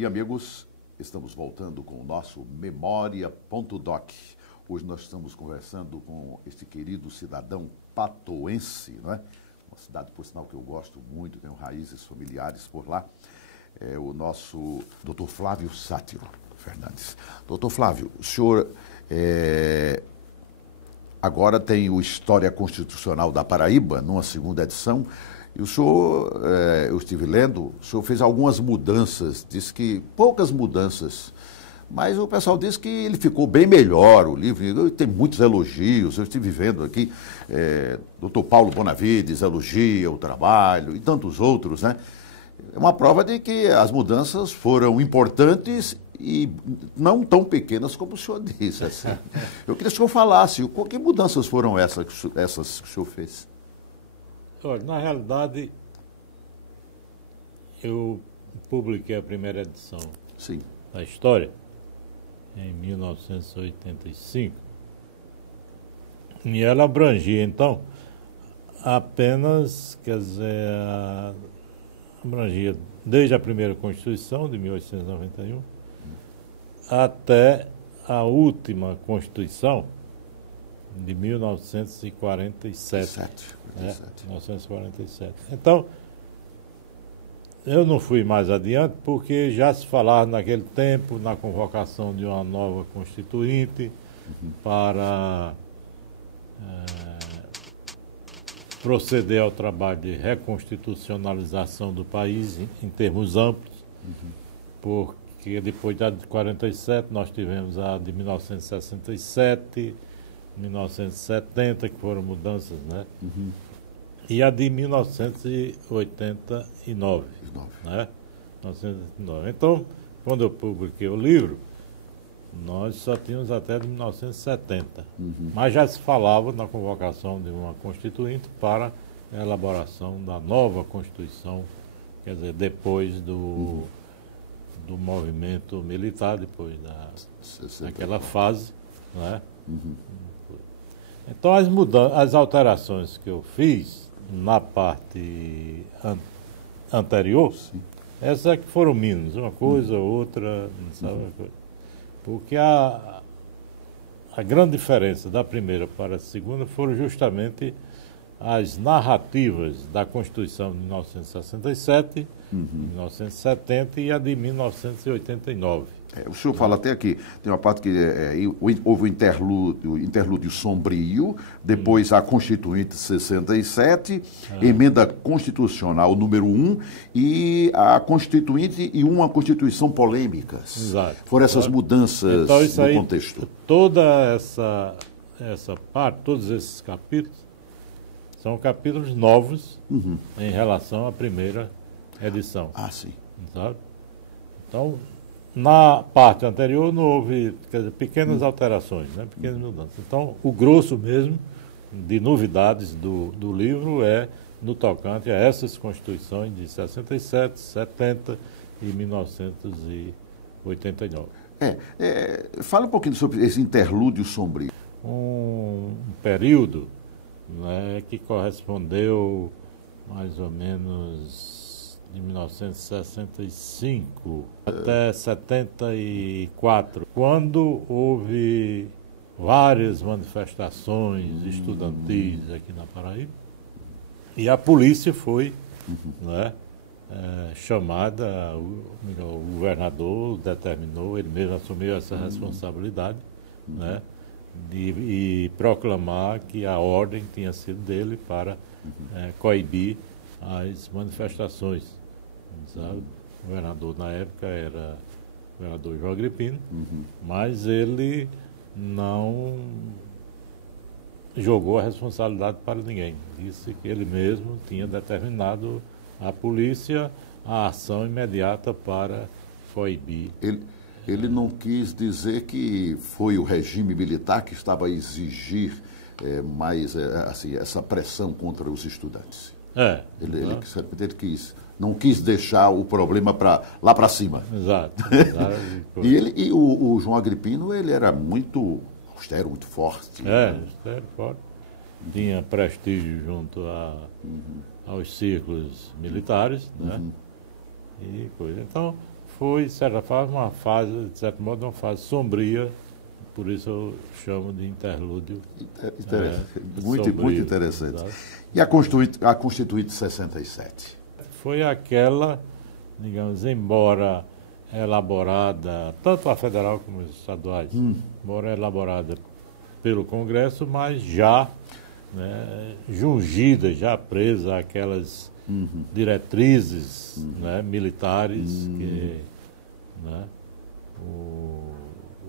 E amigos, estamos voltando com o nosso Memória.doc. Hoje nós estamos conversando com este querido cidadão patoense, não é? Uma cidade, por sinal, que eu gosto muito, tenho raízes familiares por lá. É o nosso Dr. Flávio Sátiro Fernandes. Dr. Flávio, o senhor agora tem o História Constitucional da Paraíba, numa segunda edição. E o senhor, eu estive lendo, o senhor fez algumas mudanças, disse que poucas mudanças, mas o pessoal disse que ele ficou bem melhor, o livro, tem muitos elogios, eu estive vendo aqui, Dr. Paulo Bonavides elogia o trabalho e tantos outros, né? É uma prova de que as mudanças foram importantes e não tão pequenas como o senhor disse. Assim. Eu queria que o senhor falasse, que mudanças foram essas que o senhor fez? Olha, na realidade, eu publiquei a primeira edição Sim. da História em 1985 e ela abrangia, então, apenas, quer dizer, abrangia desde a primeira Constituição, de 1891, até a última Constituição, de 1947. 1947. Então, eu não fui mais adiante porque já se falava naquele tempo na convocação de uma nova Constituinte para proceder ao trabalho de reconstitucionalização do país em termos amplos, porque depois da de 47 nós tivemos a de 1967, 1970, que foram mudanças, né? E a de 1989, né? 1989. Então, quando eu publiquei o livro, nós só tínhamos até de 1970. Mas já se falava na convocação de uma Constituinte para a elaboração da nova Constituição, quer dizer, depois do movimento militar, depois daquela fase, né? Então, as alterações que eu fiz na parte anterior, essas é que foram mínimas, uma coisa, outra, não sabe uma coisa. Porque a grande diferença da primeira para a segunda foram justamente as narrativas da Constituição de 1967, 1970 e a de 1989. O senhor fala até aqui, tem uma parte que houve o interlúdio sombrio, depois a Constituinte 67, emenda constitucional número 1 e a Constituinte e uma Constituição polêmicas. Exato. Foram essas mudanças então, isso no contexto. Toda essa parte, todos esses capítulos, são capítulos novos em relação à primeira edição. Ah, sim. Sabe? Então, na parte anterior não houve, quer dizer, pequenas alterações, né? Pequenas mudanças. Então, o grosso mesmo de novidades do livro é no tocante a essas constituições de 67, 70 e 1989. Fala um pouquinho sobre esse interlúdio sombrio. Um período, né, que correspondeu mais ou menos de 1965 até 74, quando houve várias manifestações estudantis aqui na Paraíba, e a polícia foi né, chamada, o governador determinou, ele mesmo assumiu essa responsabilidade, né, de proclamar que a ordem tinha sido dele para coibir as manifestações. Sabe? O governador na época era o governador João Agripino, mas ele não jogou a responsabilidade para ninguém. Disse que ele mesmo tinha determinado à polícia a ação imediata para coibir. Ele não quis dizer que foi o regime militar que estava a exigir mais assim, essa pressão contra os estudantes. Ele não quis deixar o problema lá para cima. Exato. E o João Agripino, ele era muito austero, muito forte. Austero, forte. Tinha prestígio junto aos círculos militares, né? E coisa. Então, foi, de certa forma, uma fase, de certo modo, uma fase sombria, por isso eu chamo de interlúdio. Muito Sombrio, interessante. sabe? E a Constituinte de 67? Foi aquela, digamos, embora elaborada, tanto a federal como os estaduais, embora elaborada pelo Congresso, mas já, né, jungida, já presa àquelas diretrizes, né, militares que, né,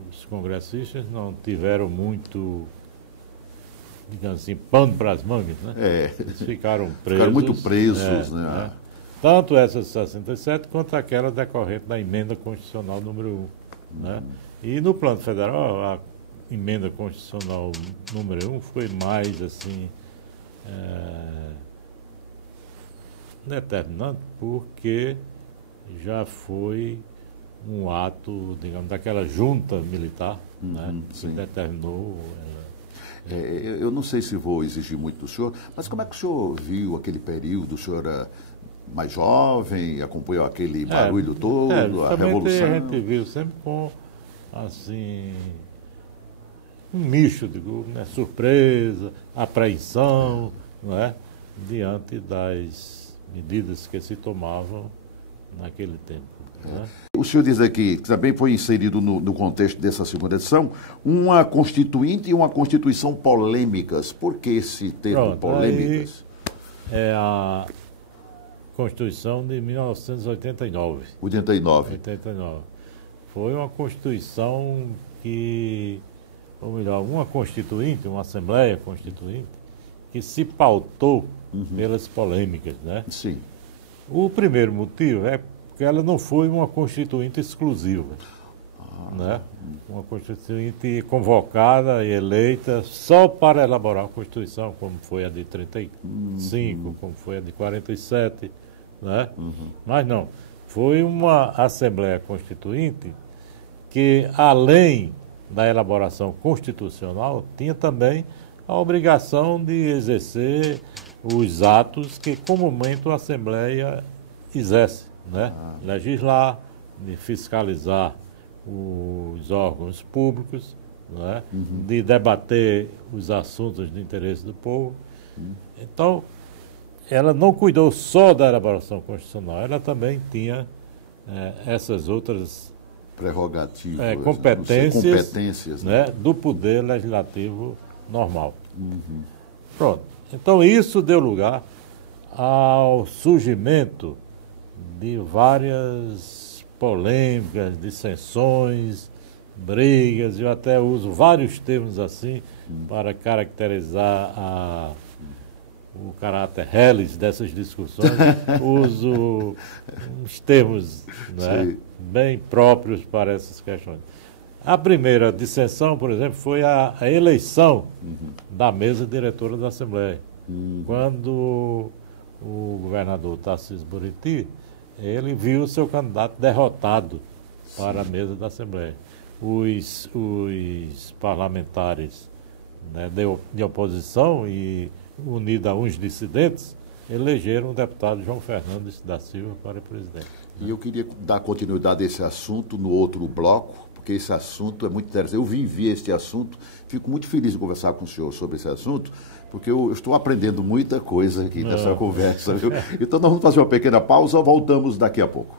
os congressistas não tiveram muito, digamos assim, pano para as mangas, né? Eles ficaram presos. Ficaram muito presos, né? Tanto essa de 67 quanto aquela decorrente da emenda constitucional número 1. Né? E no plano federal, a emenda constitucional número 1 foi mais, assim, determinante, porque já foi um ato, digamos, daquela junta militar, né, que determinou. Eu não sei se vou exigir muito do senhor, mas como é que o senhor viu aquele período? O senhor era mais jovem, acompanhou aquele barulho todo, a Revolução? A gente viu sempre com, assim, um misto de né, surpresa, apreensão, não é? Diante das medidas que se tomavam naquele tempo. Né? O senhor diz aqui que também foi inserido no contexto dessa segunda edição uma Constituinte e uma Constituição polêmicas. Por que esse termo polêmicas? É a Constituição de 1989. 89. Foi uma Constituição que, ou melhor, uma Constituinte, uma Assembleia Constituinte, que se pautou pelas polêmicas, né? Sim. O primeiro motivo é porque ela não foi uma Constituinte exclusiva, né? Uma Constituinte convocada e eleita só para elaborar a Constituição, como foi a de 35, como foi a de 47, né? Mas não, foi uma Assembleia Constituinte que, além da elaboração constitucional, tinha também a obrigação de exercer os atos que comumente a Assembleia exerce, né? Legislar, de fiscalizar os órgãos públicos, né? De debater os assuntos de interesse do povo. Então, ela não cuidou só da elaboração constitucional, ela também tinha essas outras prerrogativas, competências, né, do poder legislativo normal. Pronto. Então, isso deu lugar ao surgimento de várias polêmicas, dissensões, brigas. Eu até uso vários termos assim para caracterizar o caráter reles dessas discussões. Uso uns termos, né, bem próprios para essas questões. A primeira dissensão, por exemplo, foi a eleição da mesa diretora da Assembleia. Quando o governador Tarcísio Buriti, ele viu o seu candidato derrotado para a mesa da Assembleia. Os parlamentares, né, de oposição e unidos a uns dissidentes, elegeram o deputado João Fernandes da Silva para presidente. E eu queria dar continuidade a esse assunto no outro bloco, porque esse assunto é muito interessante. Eu vivi este assunto, fico muito feliz de conversar com o senhor sobre esse assunto, porque eu estou aprendendo muita coisa aqui nessa conversa, viu? Então nós vamos fazer uma pequena pausa, voltamos daqui a pouco.